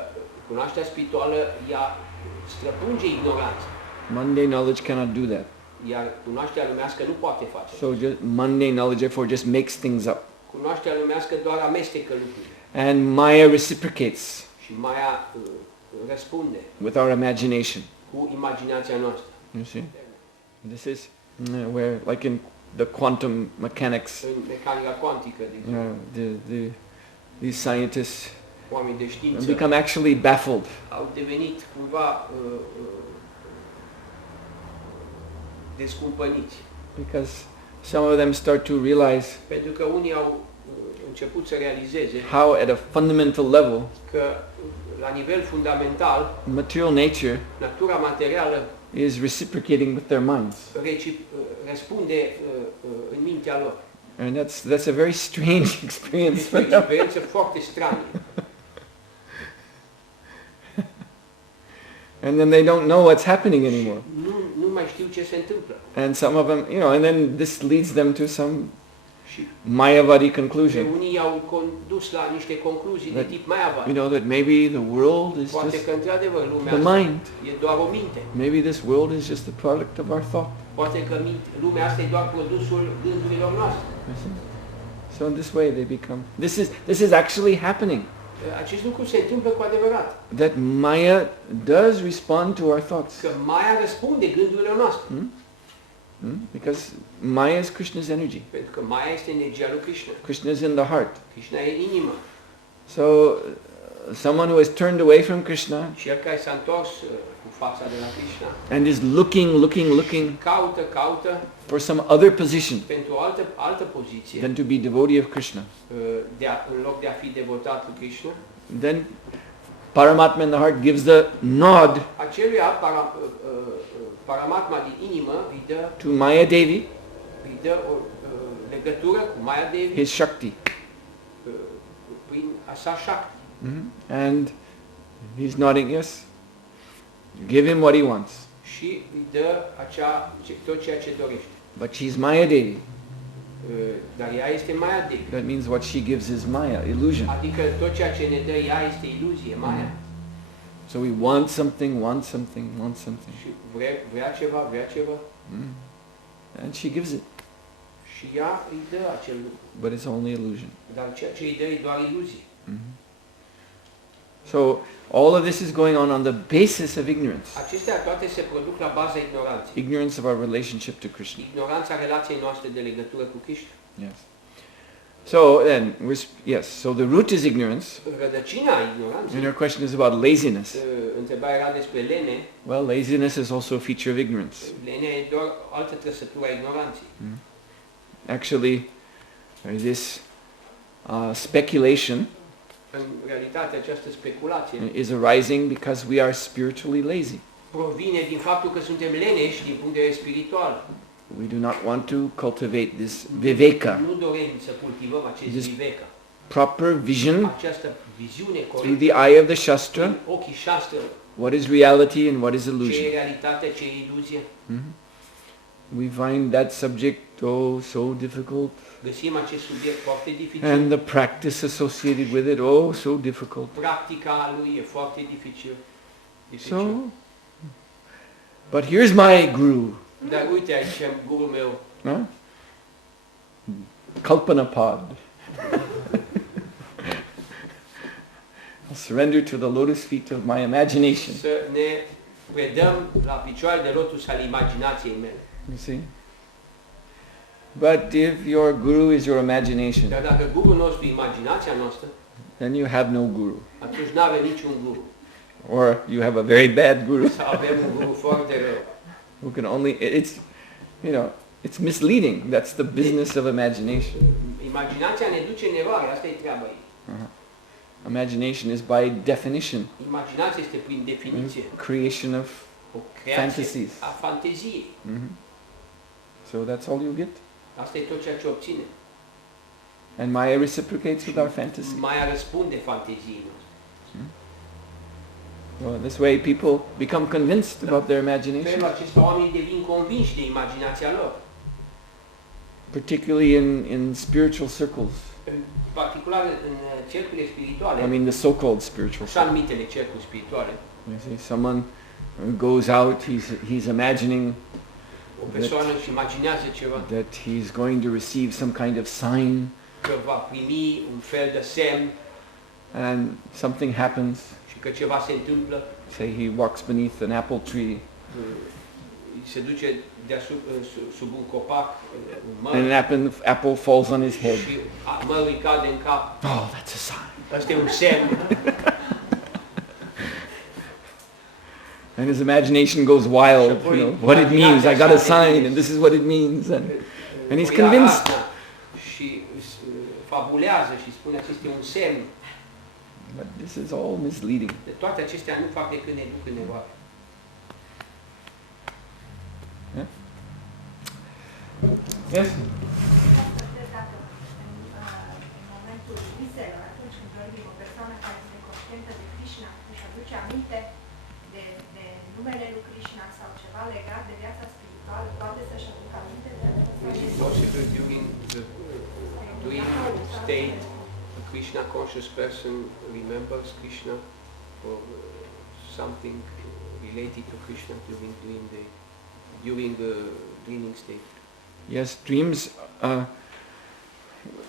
cunoașterea spirituală ea străpunge ignoranța, Mundane knowledge cannot do that. iar cunoașterea lumească nu poate face. So just mundane knowledge therefore just makes things up. Cunoașterea lumească doar amestecă lucrurile And Maya reciprocates și Maya răspunde with our imagination. cu imaginația noastră. You see? This is where, like in the quantum mechanics, În mecanica cuantică, de exemplu, these scientists oameni de știință become actually baffled au devenit cumva descumpăniți. because some of them start to realize Pentru că unii au început să realizeze how at a fundamental level că la nivel fundamental material nature natura materială is reciprocating with their minds. răspunde în mintea lor. And that's a very strange experience Este for o them. experiență foarte stranie. And then they don't know what's happening anymore. Nu mai știu ce se întâmplă. And some of them, and then this leads them to some Și Mayavadi pe conclusion. unii au condus la niște concluzii de tip Mayavad. That maybe the world is Poate just că într-adevăr lumea the asta mind. e doar o minte. Maybe this world is just the product of our thought. Poate că lumea asta e doar produsul gândurilor noastre. You see? So in this way they become. This is actually happening. Acest lucru se întâmplă cu adevărat. That Maya does respond to our thoughts. Că Maya răspunde gândurilor noastre. Because Maya is Krishna's energy. Pentru că Maya este energia lui Krishna. Krishna is in the heart. Krishna e inimă. So someone who has turned away from Krishna Și el care s-a întors cu fața de la Krishna and is looking caută for some other position pentru o altă poziție than to be devotee of Krishna, în loc de a fi devotat lui Krishna, then Paramatma in the heart gives the nod aceluia Paramatma din inimă to Maya Devi, îi dă o legătură cu Maya Devi his Shakti. prin a sa Shakti. And he's nodding yes. Give him what he wants. Și îi dă tot ceea ce dorește. But she's Maya Devi. Dar ea este Maya Devi. That means what she gives is Maya, illusion. Adică tot ceea ce ne dă ea este iluzie, Maya. So we want something. Și vrea ceva. And she gives it. Și ea îi dă acel lucru. But it's only illusion. Dar ceea ce îi dă e doar iluzie. So all of this is going on the basis of ignorance. Acestea toate se produc la baza ignoranței. Ignorance of our relationship to Krishna. Ignoranța relației noastre de legătură cu Krishna. Yes. So then, so the root is ignorance. Rădăcina ignoranței. And your question is about laziness. Întrebarea era despre lene. Well, laziness is also a feature of ignorance. Lenea e doar altă trăsătură a ignoranței. Actually, this speculation În realitate, această speculație is arising because we are spiritually lazy. provine din faptul că suntem leneși din punct de vedere spiritual. We do not want to cultivate this viveka, Nu dorim să cultivăm acest This viveka, proper vision această viziune through corectă the eye of the Shastra, din ochii șastrelor. what is reality and what is Ce illusion. e realitate, ce e iluzie. We find that subject so difficult, Găsim acest subiect foarte dificil. and the practice associated with it so difficult. Practica lui e foarte dificil. So, but here's my guru, Dar uite aici gurul meu, huh? Kalpanapad. I'll surrender to the lotus feet of my imagination. să ne predăm la picioare de lotus al imaginației mele. You see? But if your guru is your imagination, Dar dacă gurul nostru e imaginația noastră, then you have no guru. atunci nu avem niciun guru. Or you have a very bad guru Sau avem un guru foarte rău. who can only, it's misleading. That's the business of imagination. Imaginația ne duce în eroare, asta e treaba ei. Imagination is by definition Imaginația este prin definiție creation of o creație fantasies. a fanteziei. So that's all you get. Asta e tot ceea ce obține. And Maya reciprocates with our fantasy. Maia răspunde fanteziei noastre. Well, this way people become convinced about their imagination, Felul acesta oamenii devin convinși de imaginația lor. particularly in spiritual circles. În particular în cercurile spirituale, I mean the so-called spiritual așa circles. numitele cercuri spirituale. You see, someone goes out, he's imagining O persoană își imaginează ceva, that he's going to receive some kind of sign, că va primi un fel de semn and something happens. și că ceva se întâmplă, Say he walks beneath an apple tree, se duce deasupra, sub un copac, un and măr, an apple falls on his head. și mărul îi cade în cap. Oh, that's a sign. Asta e un semn. And his imagination goes wild, you know, what it means. I got a sign, and this is what it means. And he's convinced. Și fabulează și spune acesta e un semn. But this is all misleading. De toate acestea nu fac decât ne duc în eroare. Yes? Dacă în momentul viselor, atunci când vorbim o persoană care este conștientă de Krishna, își aduce aminte de numele lui Krishna sau ceva legat de viața spirituală, poate să-și aducă aminte de Is it possible during the dream state a Krishna conscious person remembers Krishna or something related to Krishna during the dreaming state? Yes, dreams.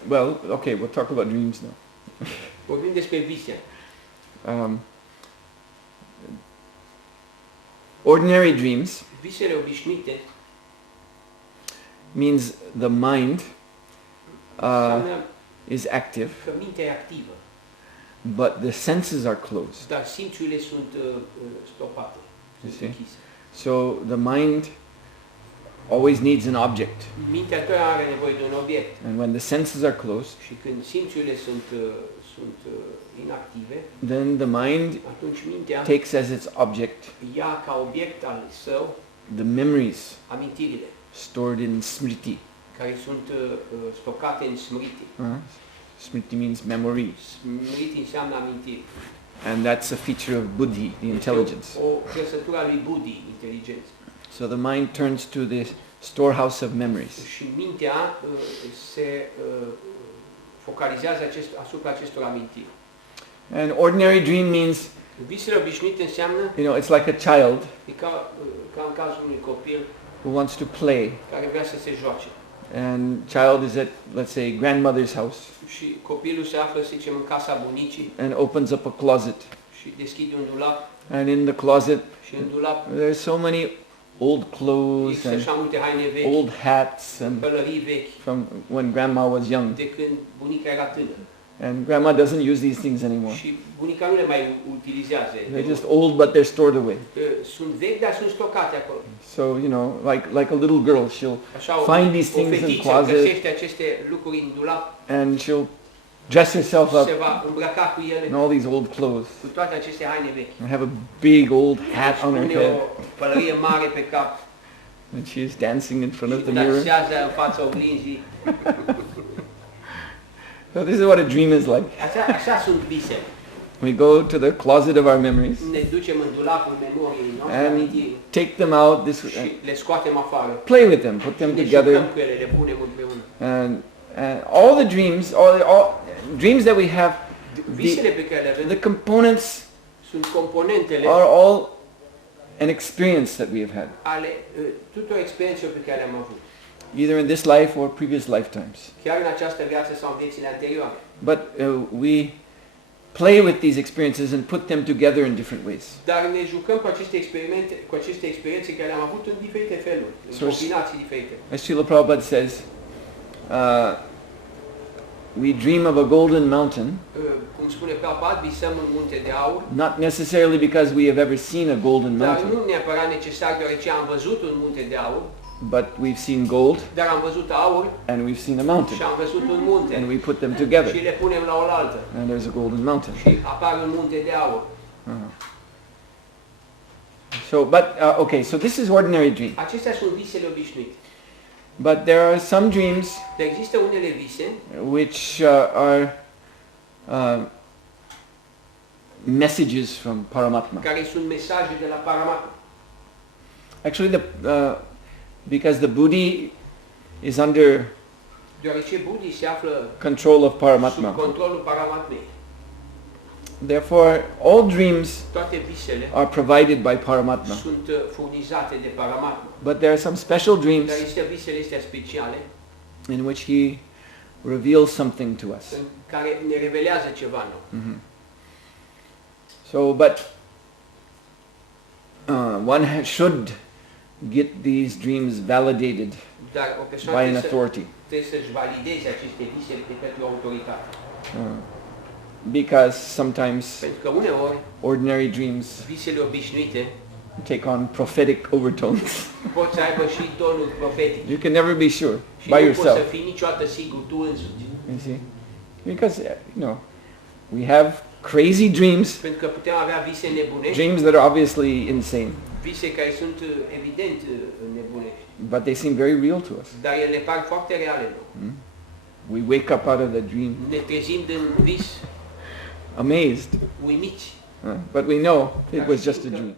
Well, okay, we'll talk about dreams now. Vorbim despre vise. Ordinary dreams Visele obișnuite means the mind înseamnă is active, că mintea e activă, but the senses are closed. dar simțurile sunt stopate, You sunt see? închise. So the mind always needs an object, Mintea totdeauna are nevoie de un obiect and when the senses are closed, și când simțurile sunt inactive, then the mind atunci mintea takes as its object ia ca obiect al său the memories amintirile stored in smriti. care sunt stocate în smriti. Smriti means memory, Smriti înseamnă amintiri. and that's a feature of buddhi, the intelligence. O trăsătură a lui Buddhi, inteligență. So the mind turns to the storehouse of memories. Și mintea se focalizează asupra acestor amintiri. An ordinary dream means, Visele obișnuite înseamnă, it's like a child e ca în cazul unui copil who wants to play, care vrea să se joace. and child is at, let's say, grandmother's house, Și copilul se află, să zicem, în casa bunicii and opens up a closet, și deschide un dulap and in the closet și în dulap there's so many old clothes există and așa multe haine vechi, old hats and pălării vechi, from when grandma was young, de când bunica era tânără. And Grandma doesn't use these things anymore. Și bunica nu le mai utilizează. They're just old, but they're stored away. Sunt vechi, dar sunt stocate acolo. So, you know, like a little girl, she'll Așa, find these o things in the fetiță closet găsește aceste lucruri în dulap, and she'll dress herself up se va îmbrăca cu ele, in all these old clothes cu toate aceste haine vechi. and have a big old hat on her Pune head. o pălărie mare pe cap And she is dancing in front of the și mirror. dansează în fața oglinzii. So this is what a dream is like. Așa sunt visele. We go to the closet of our memories Ne ducem în dulapul memoriei noastre, and amintirii, take them out, și le scoatem afară. play with them, put them Ne together, jucăm cu ele, le punem împreună. and all the dreams, all dreams that we have, Visele pe care le avem the components sunt componentele are all an experience that we have had, ale tuturor experiențelor pe care le-am avut. either in this life or previous lifetimes. Chiar în această viață sau în viețile anterioare. But we play with these experiences and put them together in different ways. Dar ne jucăm cu aceste experiențe care le-am avut în diferite feluri, în combinații diferite. As Srila Prabhupada says, we dream of a golden mountain, Cum spune Prabhupada, visăm un munte de aur, not necessarily because we have ever seen a golden dar mountain, nu neapărat necesar deoarece am văzut un munte de aur, but we've seen gold dar am văzut aur and we've seen a mountain, și am văzut un munte and we put them together, și le punem la oaltă and there's a golden mountain. și apare un munte de aur. So, but okay, so this is ordinary dream. Acestea sunt visele obișnuite. But there are some dreams Dar există unele vise which are messages from Paramatma. care sunt mesaje de la Paramatma. Actually, because the buddhi is under Deoarece Buddhii se află control of sub Paramatma. controlul Paramatmei. Therefore, all dreams Toate visele are provided by Paramatma. sunt furnizate de Paramatma. But there are some special dreams Dar există visele astea speciale in which he reveals something to us. în care ne revelează ceva nou. So, but one should get these dreams validated Dar o persoană by an trebuie authority. trebuie să-și valideze aceste vise de către o autoritate. Because sometimes Pentru că uneori ordinary dreams visele obișnuite take on prophetic overtones. pot să aibă și tonul profetic. You can never be sure Și by nu poți yourself. să fii niciodată sigur tu însuți. You see? Because, we have crazy dreams, Pentru că putem avea vise nebunești, dreams that are obviously insane, vise care sunt evident nebunești, but they seem very real to us. dar ele ne par foarte reale nouă. We wake up out of the dream Ne trezim din vis amazed, uimiți. but we know it was just a dream.